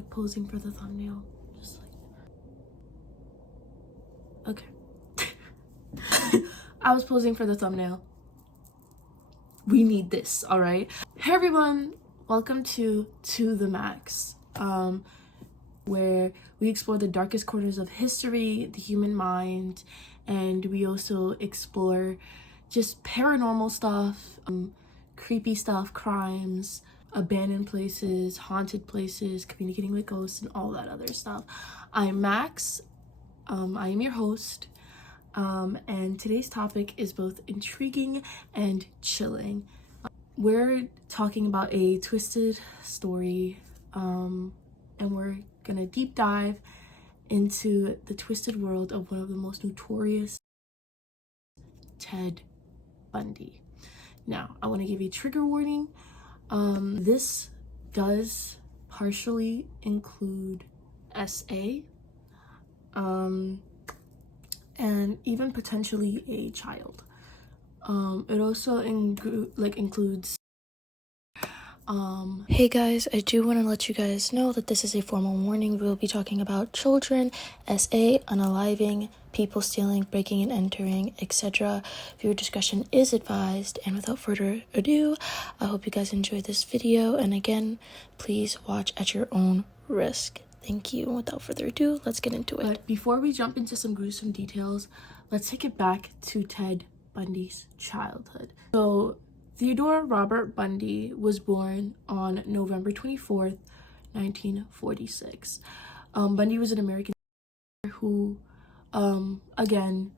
like posing for the thumbnail. Just like, okay. I was posing for the thumbnail. We need this, all right? Hey everyone, welcome to the Max, where we explore the darkest corners of history, the human mind, and we also explore just paranormal stuff, creepy stuff, crimes, abandoned places, haunted places, communicating with ghosts, and all that other stuff. I'm Max. I am your host, and today's topic is both intriguing and chilling. We're talking about a twisted story, and we're gonna deep dive into the twisted world of one of the most notorious, Ted Bundy. Now, I want to give you a trigger warning. This does partially include SA, and even potentially a child. It also includes. Hey guys, I do want to let you guys know that this is a formal warning. We will be talking about children, SA, unaliving, people stealing, breaking and entering, etc. Viewer discretion is advised, and without further ado, I hope you guys enjoy this video, and again, please watch at your own risk. Thank you. Without further ado, let's get into it. But before we jump into some gruesome details, let's take it back to Ted Bundy's childhood. So, Theodore Robert Bundy was born on November 24th, 1946. Bundy was an American who, again,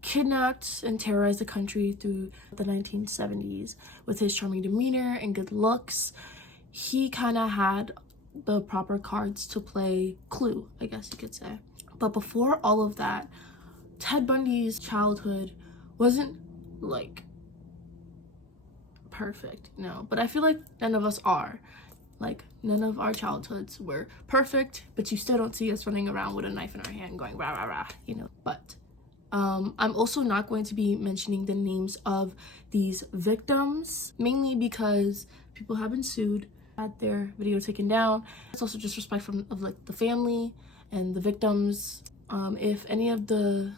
kidnapped and terrorized the country through the 1970s. With his charming demeanor and good looks, he kind of had the proper cards to play Clue, I guess you could say. But before all of that, Ted Bundy's childhood wasn't like perfect, no, but I feel like none of us are. Like, none of our childhoods were perfect, but you still don't see us running around with a knife in our hand going rah rah rah, you know. But I'm also not going to be mentioning the names of these victims, mainly because people have been sued, had their video taken down. It's also just respect of like the family and the victims. If any of the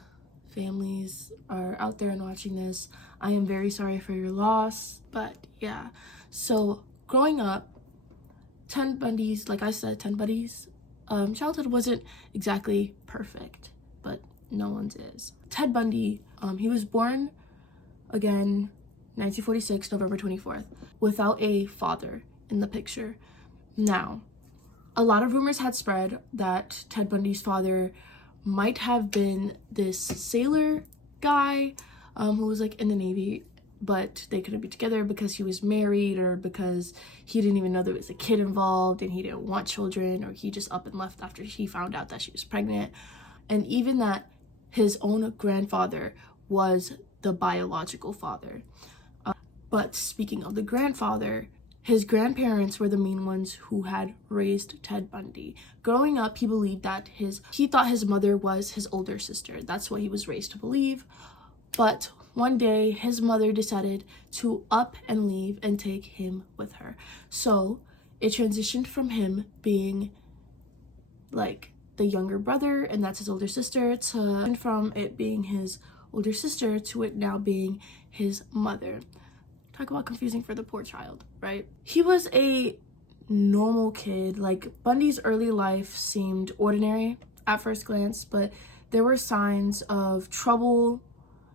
families are out there and watching this, I am very sorry for your loss. But yeah, so growing up, Ted Bundy's, like I said, Ted Bundy's childhood wasn't exactly perfect, but no one's is. Ted Bundy, he was born, again, 1946, November 24th, without a father in the picture. Now, a lot of rumors had spread that Ted Bundy's father might have been this sailor guy who was like in the Navy, but they couldn't be together because he was married, or because he didn't even know there was a kid involved and he didn't want children, or he just up and left after he found out that she was pregnant. And even that his own grandfather was the biological father. But speaking of the grandfather, his grandparents were the main ones who had raised Ted Bundy. Growing up, he believed that he thought his mother was his older sister. That's what he was raised to believe. But one day, his mother decided to up and leave and take him with her. So it transitioned from him being like the younger brother, and that's his older sister, to from it being his older sister to it now being his mother. Talk about confusing for the poor child, right? He was a normal kid. Like, Bundy's early life seemed ordinary at first glance, but there were signs of trouble.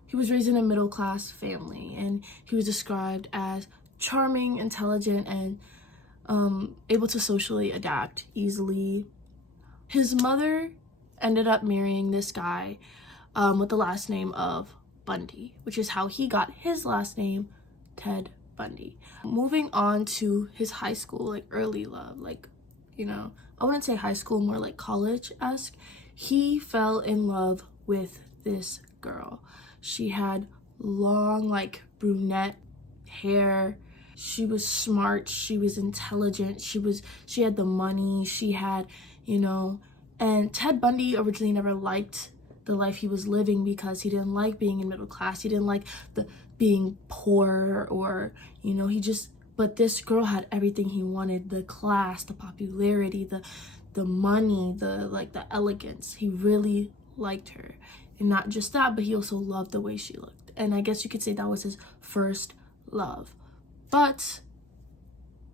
He was raised in a middle-class family, and he was described as charming, intelligent, and able to socially adapt easily. His mother ended up marrying this guy with the last name of Bundy, which is how he got his last name, Ted Bundy. Moving on to his high school, like early love, like, you know, I wouldn't say high school, more like college-esque. He fell in love with this girl. She had long, like, brunette hair. She was smart, she was intelligent, she had the money, she had, you know, and Ted Bundy originally never liked the life he was living because he didn't like being in middle class. He didn't like the being poor, or, you know, he just But this girl had everything he wanted: the class, the popularity, the money, the elegance. He really liked her. And not just that, but he also loved the way she looked. And I guess you could say that was his first love. But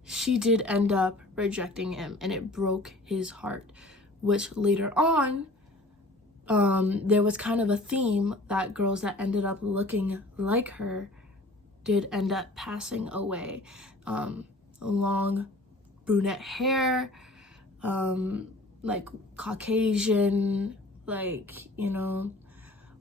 she did end up rejecting him, and it broke his heart, which later on, there was kind of a theme that girls that ended up looking like her did end up passing away. Long brunette hair, like Caucasian, like, you know,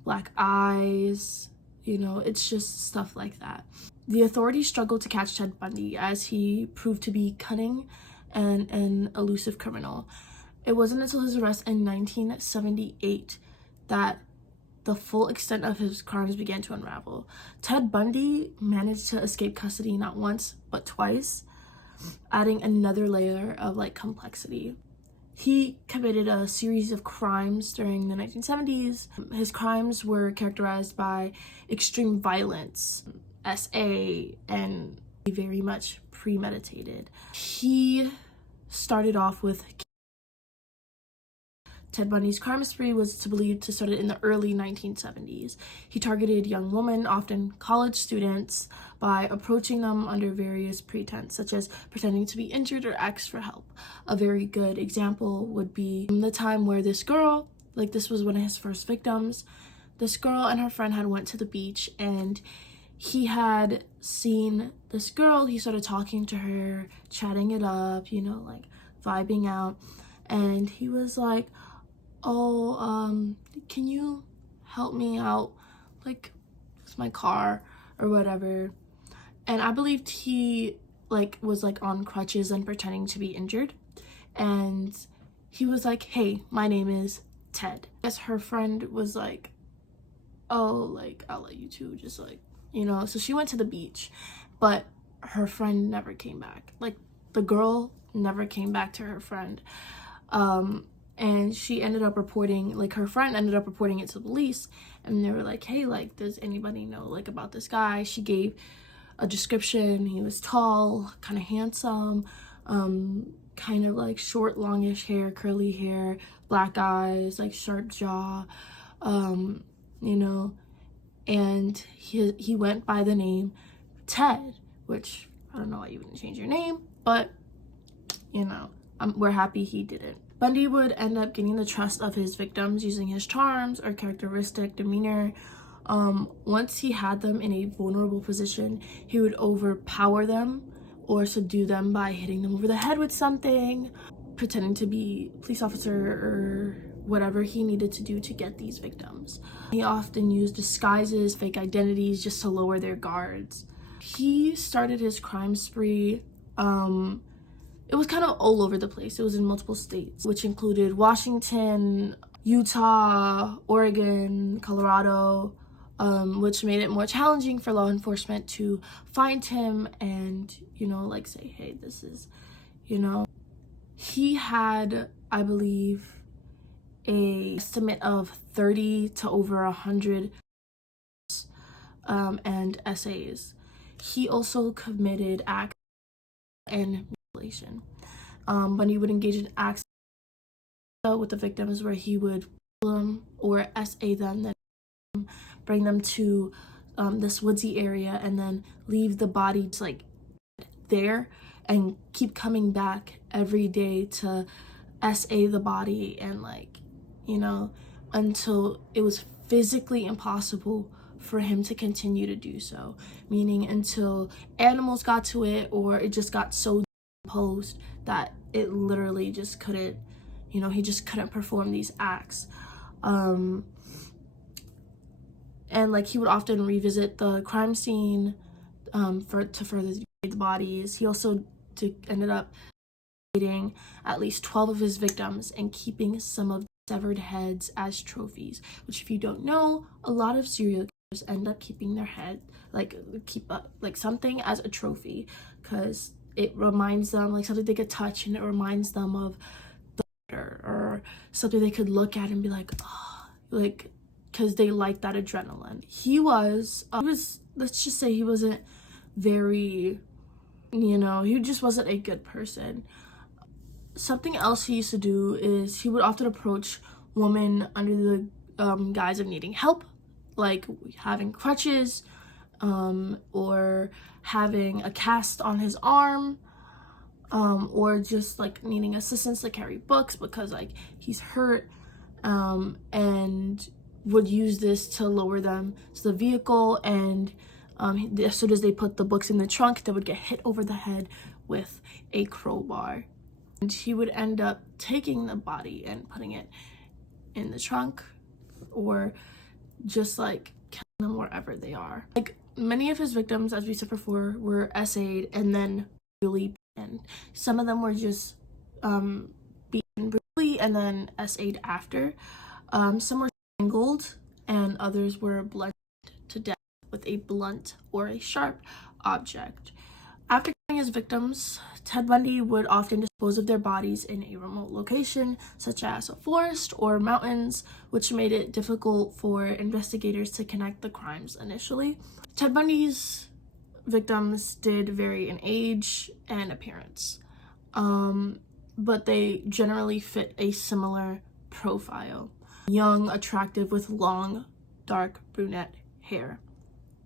black eyes, you know, it's just stuff like that. The authorities struggled to catch Ted Bundy as he proved to be cunning and an elusive criminal. It wasn't until his arrest in 1978 that the full extent of his crimes began to unravel. Ted Bundy managed to escape custody not once, but twice, adding another layer of like complexity. He committed a series of crimes during the 1970s. His crimes were characterized by extreme violence, SA, and very much premeditated. He started off with Ted Bundy's crime spree was believed to started in the early 1970s. He targeted young women, often college students, by approaching them under various pretense, such as pretending to be injured or ask for help. A very good example would be the time where this girl, like this was one of his first victims, this girl and her friend had went to the beach, and he had seen this girl. He started talking to her, chatting it up, you know, like vibing out, and he was like, oh, can you help me out, like, with my car or whatever? And I believed he, like, was, like, on crutches and pretending to be injured. And he was like, hey, my name is Ted. I guess her friend was like, oh, like, I'll let you two just, like, you know. So she went to the beach, but her friend never came back. Like, the girl never came back to her friend. And she ended up reporting, like, her friend ended up reporting it to the police, and they were like, hey, like, does anybody know, like, about this guy? She gave a description. He was tall, kind of handsome, kind of like short, longish hair, curly hair, black eyes, like sharp jaw, you know, and he went by the name Ted, which I don't know why you wouldn't change your name, but, you know, we're happy he didn't. Bundy would end up gaining the trust of his victims using his charms or characteristic demeanor. Once he had them in a vulnerable position, he would overpower them or subdue them by hitting them over the head with something, pretending to be a police officer, or whatever he needed to do to get these victims. He often used disguises, fake identities, just to lower their guards. He started his crime spree, it was kind of all over the place. It was in multiple states, which included Washington, Utah, Oregon, Colorado, which made it more challenging for law enforcement to find him and, you know, like say, hey, this is, you know. He had, I believe, a estimate of 30 to over 100 and essays. He also committed acts and manipulation. Bundy would engage in acts with the victims where he would kill them or SA them, then bring them to this woodsy area and then leave the body just like there and keep coming back every day to SA the body, and like, you know, until it was physically impossible for him to continue to do so, meaning until animals got to it or it just got so decomposed that it literally just couldn't, you know, he just couldn't perform these acts. And like he would often revisit the crime scene to further degrade the bodies. He also ended up eating at least 12 of his victims and keeping some of the severed heads as trophies, which, if you don't know, a lot of serial killers end up keeping their head, like keep up like something as a trophy, because it reminds them, like something they could touch and it reminds them of the murder, or something they could look at and be like, oh, like, because they like that adrenaline. He was let's just say he wasn't very You know, he just wasn't a good person. Something else he used to do is he would often approach women under the guise of needing help, like having crutches, or having a cast on his arm, or just like needing assistance to carry books because like he's hurt, and would use this to lower them to the vehicle. And as soon as they put the books in the trunk, they would get hit over the head with a crowbar. And he would end up taking the body and putting it in the trunk, or just like killing them wherever they are. Like many of his victims, as we said before, were SA'd and then brutally beaten. Some of them were just beaten brutally and then SA'd after. Some were strangled and others were bludgeoned to death with a blunt or a sharp object. After killing his victims, Ted Bundy would often dispose of their bodies in a remote location, such as a forest or mountains, which made it difficult for investigators to connect the crimes initially. Ted Bundy's victims did vary in age and appearance, but they generally fit a similar profile. Young, attractive, with long, dark brunette hair,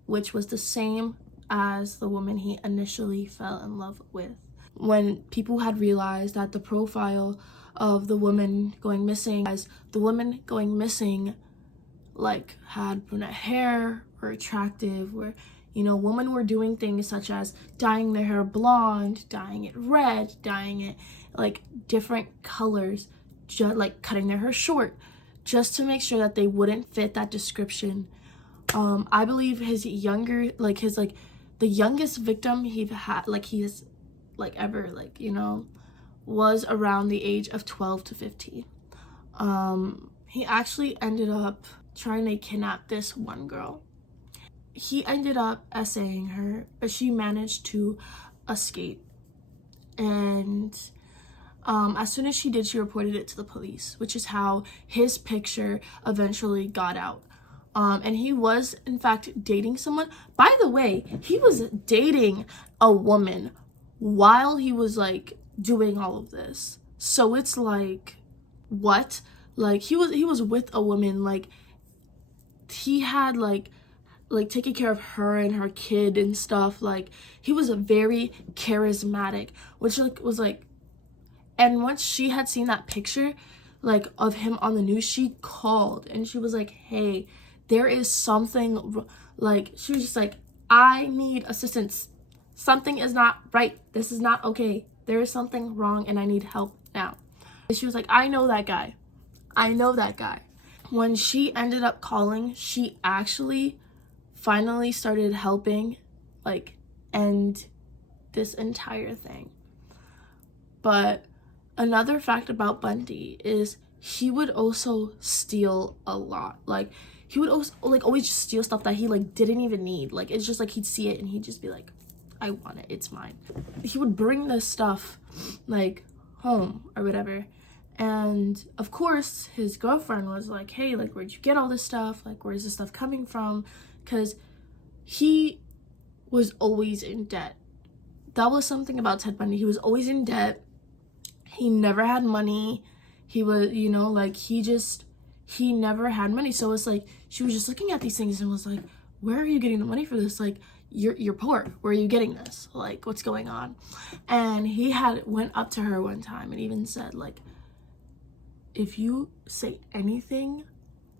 which was the same as the woman he initially fell in love with. When people had realized that the profile of the woman going missing, like had brunette hair, were attractive, were, you know, women were doing things such as dyeing their hair blonde, dyeing it red, dyeing it like different colors, just like cutting their hair short, just to make sure that they wouldn't fit that description. I believe the youngest victim he's ever, was around the age of 12 to 15. He actually ended up trying to kidnap this one girl. He ended up essaying her, but she managed to escape. And as soon as she did, she reported it to the police, which is how his picture eventually got out. And he was, in fact, dating someone. By the way, he was dating a woman while he was, like, doing all of this. So it's like, what? Like, he was with a woman, like, he had, like taking care of her and her kid and stuff. Like, he was a very charismatic, which, like, was, like, and once she had seen that picture, like, of him on the news, she called, and she was like, hey, there is something, like, she was just like, I need assistance. Something is not right. This is not okay. There is something wrong and I need help now. And she was like, I know that guy. I know that guy. When she ended up calling, she actually finally started helping, like, end this entire thing. But another fact about Bundy is he would also steal a lot. Like, he would also, like, always just steal stuff that he, like, didn't even need. Like, it's just, like, he'd see it and he'd just be like, I want it. It's mine. He would bring this stuff, like, home or whatever. And, of course, his girlfriend was like, hey, like, where'd you get all this stuff? Like, where's this stuff coming from? Because he was always in debt. That was something about Ted Bundy. He was always in debt. He never had money. He was, you know, like, he never had money. So it's like, she was just looking at these things and was like, where are you getting the money for this? Like, you're poor. Where are you getting this? Like, what's going on? And he went up to her one time and even said, like, if you say anything,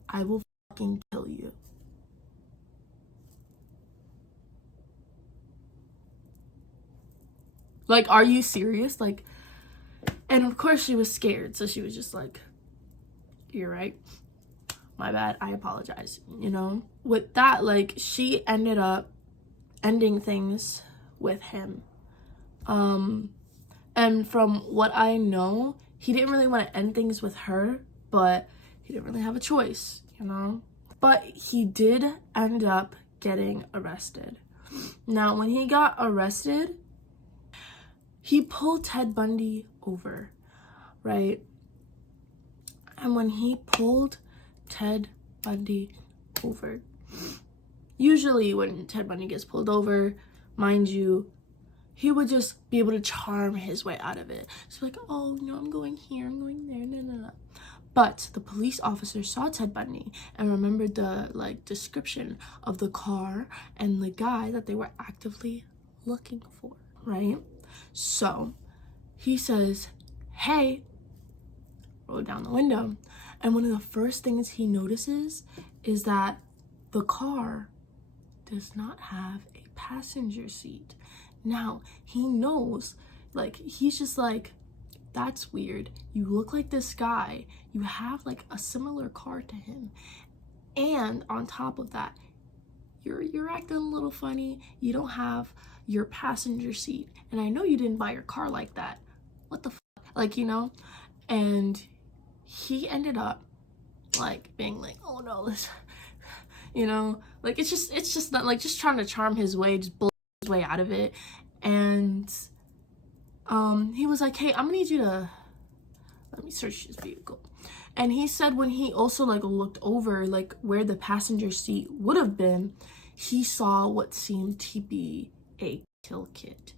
I will fucking kill you. Like, are you serious? Like, and of course she was scared. So she was just like, you're right. My bad. I apologize. You know, with that, like, she ended up ending things with him. And from what I know, he didn't really want to end things with her, but he didn't really have a choice, you know? But he did end up getting arrested. Now, when he got arrested, he pulled Ted Bundy over, right? And when he pulled Ted Bundy over, usually when Ted Bundy gets pulled over, mind you, he would just be able to charm his way out of it. So like, oh no, I'm going here, I'm going there, no. But the police officer saw Ted Bundy and remembered the like description of the car and the guy that they were actively looking for, right? So he says, hey, roll down the window. And one of the first things he notices is that the car does not have a passenger seat. Now, he knows, like, he's just like, that's weird. You look like this guy. You have, like, a similar car to him. And on top of that, you're acting a little funny. You don't have your passenger seat. And I know you didn't buy your car like that. What the fuck? Like, you know? And he ended up, like, being like, oh no, this, you know? Like, it's just not, like, just trying to charm his way, just bull his way out of it. And he was like, hey, I'm gonna need you to let me search his vehicle. And he said when he also like looked over like where the passenger seat would have been, he saw what seemed to be a kill kit.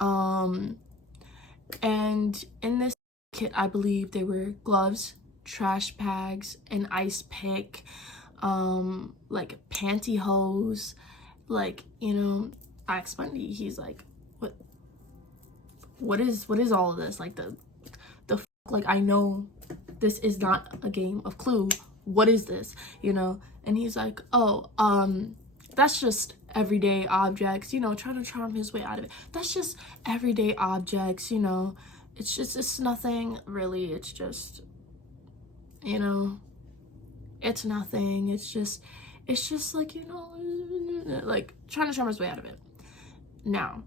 And in this kit, I believe there were gloves, trash bags, an ice pick, like pantyhose, like, you know, I asked Bundy, he's like, what is all of this? Like like, I know this is not a game of Clue. What is this? You know? And he's like, oh, that's just everyday objects, you know, trying to charm his way out of it. That's just everyday objects, you know. It's nothing really. It's just, you know, it's nothing. It's just like, you know, like trying to charm his way out of it. Now,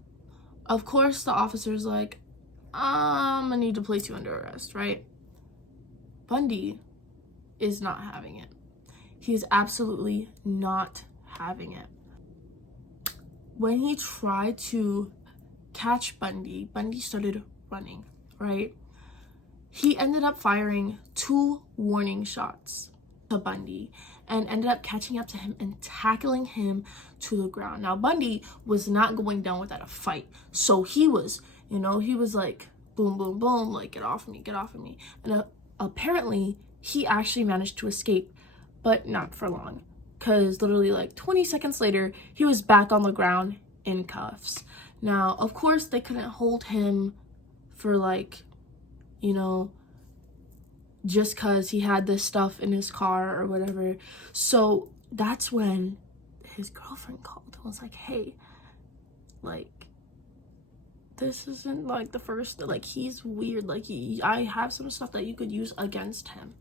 of course, the officer's like, I'm gonna need to place you under arrest, right? Bundy is not having it. He is absolutely not having it. When he tried to catch Bundy, Bundy started running, right? He ended up firing 2 warning shots to Bundy and ended up catching up to him and tackling him to the ground. Now, Bundy was not going down without a fight. So he was, you know, he was like, boom, boom, boom, like, get off of me, get off of me. And apparently, he actually managed to escape, but not for long. Because literally, like, 20 seconds later, he was back on the ground in cuffs. Now, of course, they couldn't hold him for, like, you know, just because he had this stuff in his car or whatever. So that's when his girlfriend called and was like, hey, like, this isn't like the first, like, he's weird, like, I have some stuff that you could use against him,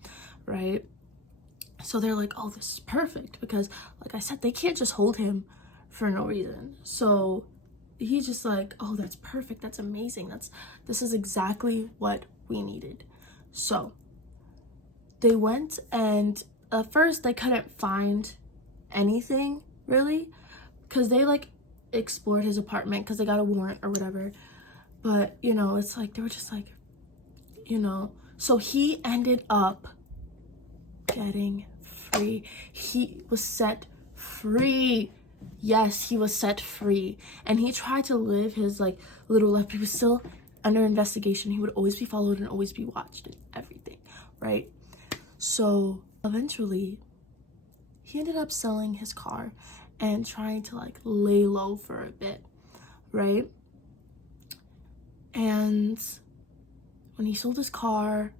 right? So they're like, oh, this is perfect, because like I said, they can't just hold him for no reason. So he's just like, oh, that's perfect, that's amazing, this is exactly what we needed. So they went, and at first they couldn't find anything really, because they like explored his apartment because they got a warrant or whatever. But, you know, it's like they were just like, you know, so he ended up getting free. He was set free. Yes, he was set free. And he tried to live his like little life. He was still under investigation. He would always be followed and always be watched and everything, right? So eventually he ended up selling his car and trying to like lay low for a bit, right? And when he sold his car,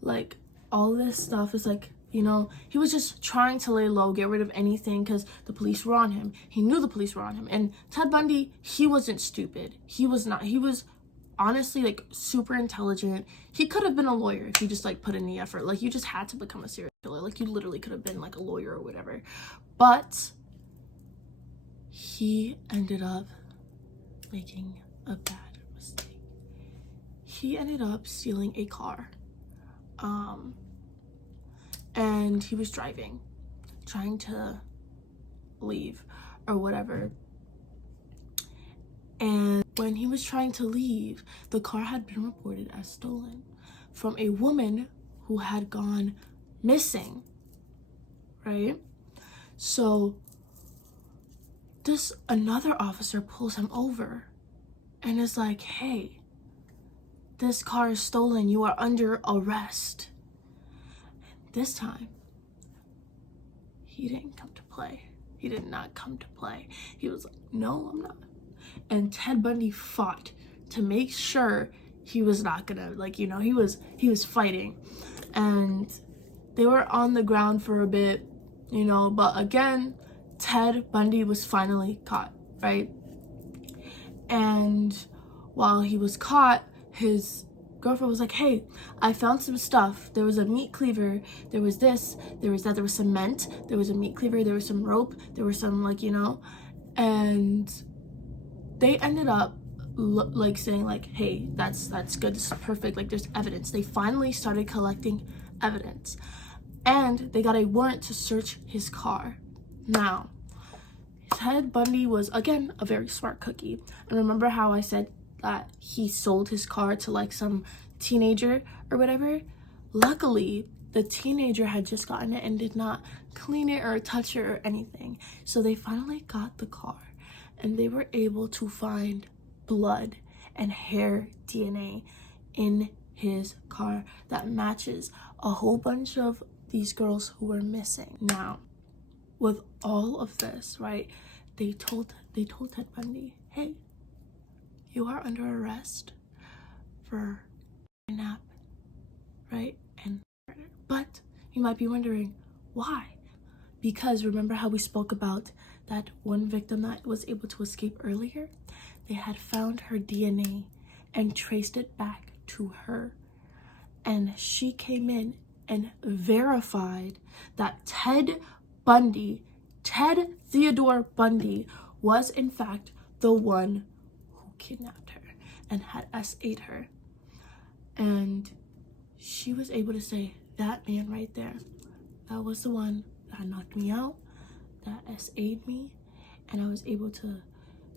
like, all this stuff is like, you know, he was just trying to lay low, get rid of anything, because the police were on him. He knew the police were on him. And Ted Bundy, he wasn't stupid. He was not. He was honestly, like, super intelligent. He could have been a lawyer if he just, like, put in the effort. Like, you just had to become a serial killer. Like, you literally could have been, like, a lawyer or whatever. But he ended up making a bad mistake. He ended up stealing a car. And he was driving, trying to leave or whatever. And when he was trying to leave, the car had been reported as stolen from a woman who had gone missing, right? So another officer pulls him over and is like, hey, this car is stolen. You are under arrest. This time, he didn't come to play. He did not come to play. He was like, no, I'm not. And Ted Bundy fought to make sure he was not gonna, like, you know, he was fighting. And they were on the ground for a bit, you know, but again, Ted Bundy was finally caught, right? And while he was caught, his girlfriend was like, hey, I found some stuff. There was a meat cleaver, there was this, there was that, there was cement, there was a meat cleaver, there was some rope, there was some, like, you know, and they ended up like saying like, hey, that's good, this is perfect, like, there's evidence. They finally started collecting evidence, and they got a warrant to search his car. Now, Ted Bundy was, again, a very smart cookie. And remember how I said that he sold his car to like some teenager or whatever? Luckily, the teenager had just gotten it and did not clean it or touch it or anything. So they finally got the car, and they were able to find blood and hair DNA in his car that matches a whole bunch of these girls who were missing. Now, with all of this, right, they told Ted Bundy, hey, you are under arrest for kidnap, right, and murder. But you might be wondering, why? Because remember how we spoke about that one victim that was able to escape earlier? They had found her DNA and traced it back to her. And she came in and verified that Ted Theodore Bundy, was in fact the one who kidnapped her and had SA'd her. And she was able to say, that man right there, that was the one that knocked me out, that SA'd me, and I was able to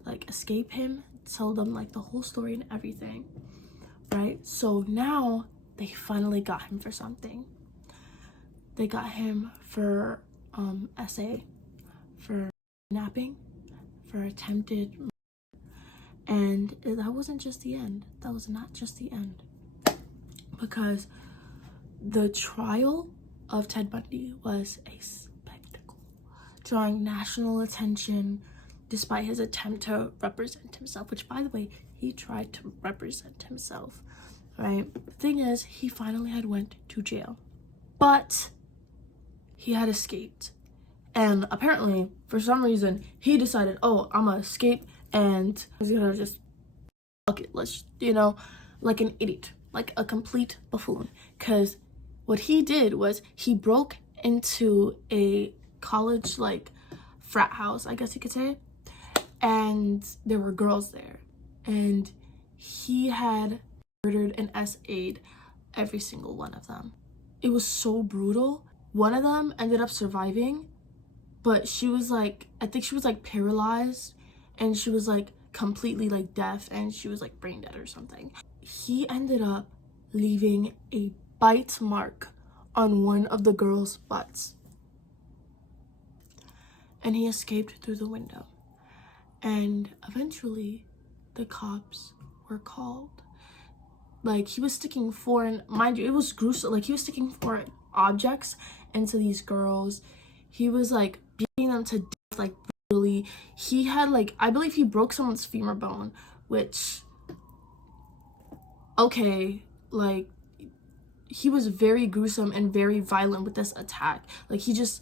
like escape him, tell them like the whole story and everything, right? So now they finally got him for something. They got him for SA, for kidnapping, for attempted murder. And that wasn't just the end. That was not just the end. Because the trial of Ted Bundy was a spectacle, drawing national attention despite his attempt to represent himself, which, by the way, he tried to represent himself, right? The thing is, he finally had went to jail, but he had escaped. And apparently, for some reason, he decided, oh, I'm gonna escape, and I was gonna just, fuck it, let's, you know, like an idiot, like a complete buffoon. Because what he did was he broke into a college, like, frat house, I guess you could say, and there were girls there, and he had murdered and SA'd every single one of them. It was so brutal. One of them ended up surviving, but she was like, I think she was like paralyzed, and she was like completely like deaf, and she was like brain dead or something. He ended up leaving a bite mark on one of the girls' butts, and he escaped through the window. And eventually the cops were called. Like, he was sticking foreign, mind you, it was gruesome, like he was sticking foreign objects into these girls. He was like beating them to death, like brutally. He had like, I believe he broke someone's femur bone, which, okay, like, he was very gruesome and very violent with this attack. Like, he was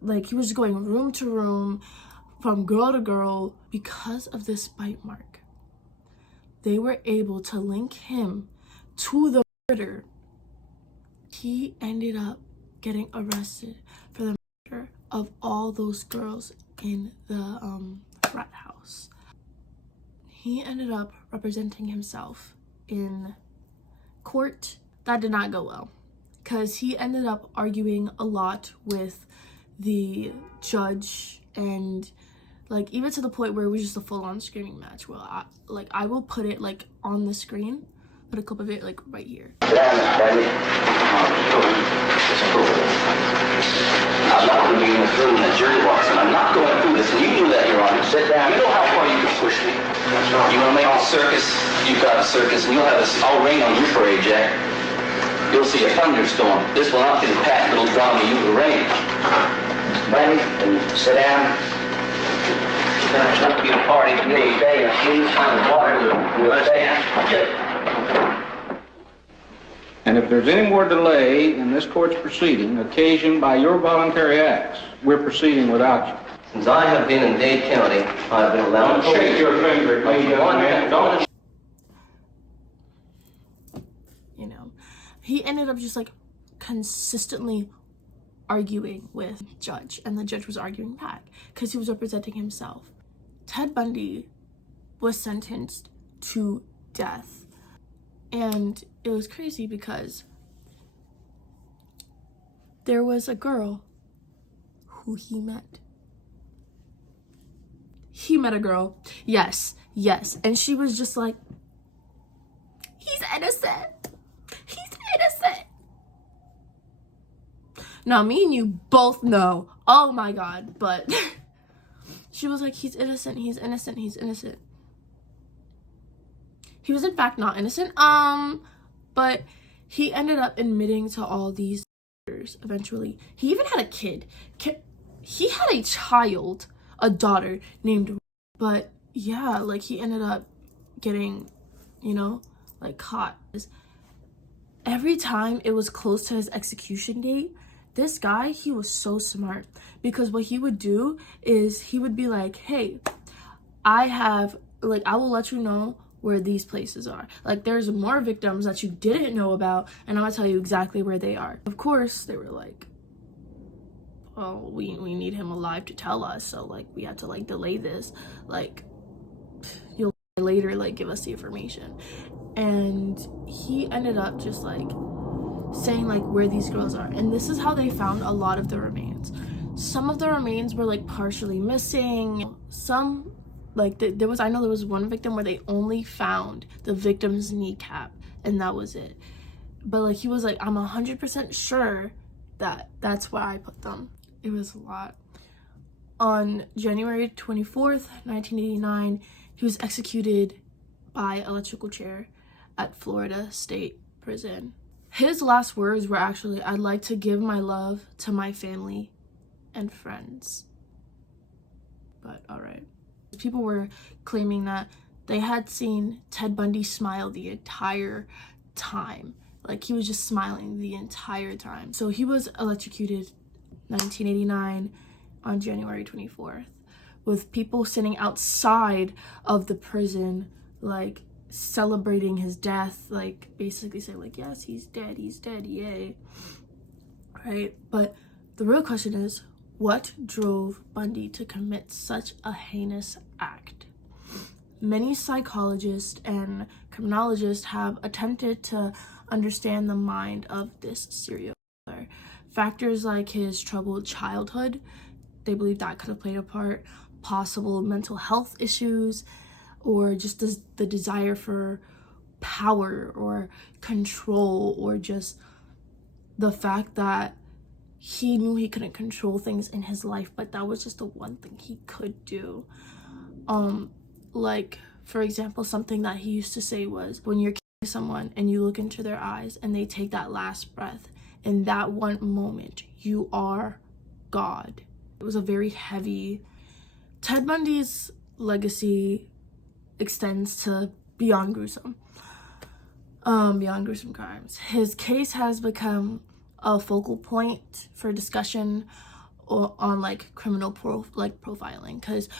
just going room to room, from girl to girl. Because of this bite mark, they were able to link him to the murder. He ended up getting arrested for the murder of all those girls in the frat house. He ended up representing himself in court. That did not go well, because he ended up arguing a lot with the judge, and like even to the point where it was just a full-on screaming match. Well, I will put it like on the screen, put a clip of it like right here. I'm not going to be in this room in a jury box, and I'm not going through this. And you knew that, Your Honor. Sit down. You know how far you can push me. You want to make a circus? You've got a circus, and you'll have all rain on your parade, Jack. You'll see a thunderstorm. This will not be the pat little drama you will arrange. Bundy, sit down. It's going to be a party for me. Stay a few on the water. You understand? And if there's any more delay in this court's proceeding occasioned by your voluntary acts, we're proceeding without you. Since I have been in Dade County, I've been allowed to Shake your finger at me, young man. Don't. You know, he ended up just like consistently arguing with the judge, and the judge was arguing back because he was representing himself. Ted Bundy was sentenced to death, and it was crazy because there was a girl who he met. He met a girl, yes, and she was just like, he's innocent. Now, me and you both know, oh my God, but she was like, he's innocent. He was in fact not innocent, but he ended up admitting to all these murders eventually. He even had a kid. He had a child, a daughter named, but yeah, like he ended up getting, you know, like caught. Every time it was close to his execution date, this guy, he was so smart, because what he would do is he would be like, hey, I will let you know where these places are. Like, there's more victims that you didn't know about, and I'm gonna tell you exactly where they are. Of course, they were like, well, we need him alive to tell us, so like we had to like delay this. Like, you'll later like give us the information. And he ended up just like saying like where these girls are, and this is how they found a lot of the remains. Some of the remains were like partially missing. Some like there was one victim where they only found the victim's kneecap, and that was it. But like he was like, I'm 100% sure that that's where I put them. It was a lot. On January 24th, 1989, he was executed by electrical chair at Florida State Prison. His last words were actually, I'd like to give my love to my family and friends. But all right. People were claiming that they had seen Ted Bundy smile the entire time. Like, he was just smiling the entire time. So he was electrocuted 1989 on January 24th, with people sitting outside of the prison, like, celebrating his death, like basically saying like, yes, he's dead, yay. Right? But the real question is, what drove Bundy to commit such a heinous act? Many psychologists and criminologists have attempted to understand the mind of this serial killer. Factors like his troubled childhood, they believe that could have played a part, possible mental health issues, or just the desire for power or control, or just the fact that he knew he couldn't control things in his life, but that was just the one thing he could do. Like, for example, something that he used to say was, when you're killing someone and you look into their eyes and they take that last breath, in that one moment, you are God. It was a very heavy... Ted Bundy's legacy extends to beyond gruesome crimes. His case has become a focal point for discussion on like criminal profiling, because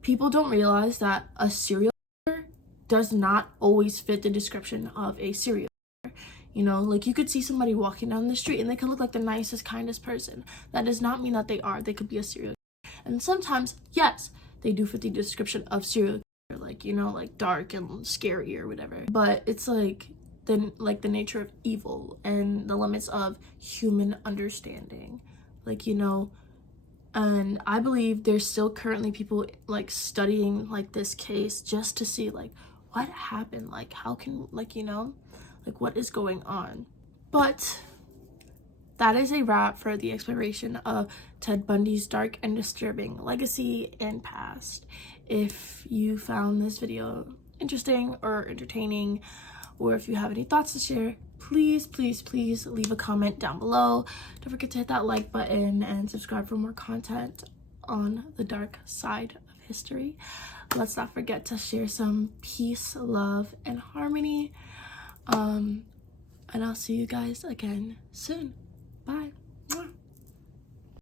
people don't realize that a serial killer does not always fit the description of a serial killer. You know, like, you could see somebody walking down the street and they could look like the nicest, kindest person. That does not mean that they could be a serial killer. And sometimes, yes, they do fit the description of serial killer, like, you know, like dark and scary or whatever. But it's like the nature of evil and the limits of human understanding, like, you know. And I believe there's still currently people like studying like this case just to see like what happened, like how can, like, you know, like what is going on. But that is a wrap for the exploration of Ted Bundy's dark and disturbing legacy and past. If you found this video interesting or entertaining, or if you have any thoughts to share, please leave a comment down below. Don't forget to hit that like button and subscribe for more content on the dark side of history. Let's not forget to share some peace, love, and harmony. And I'll see you guys again soon. Bye.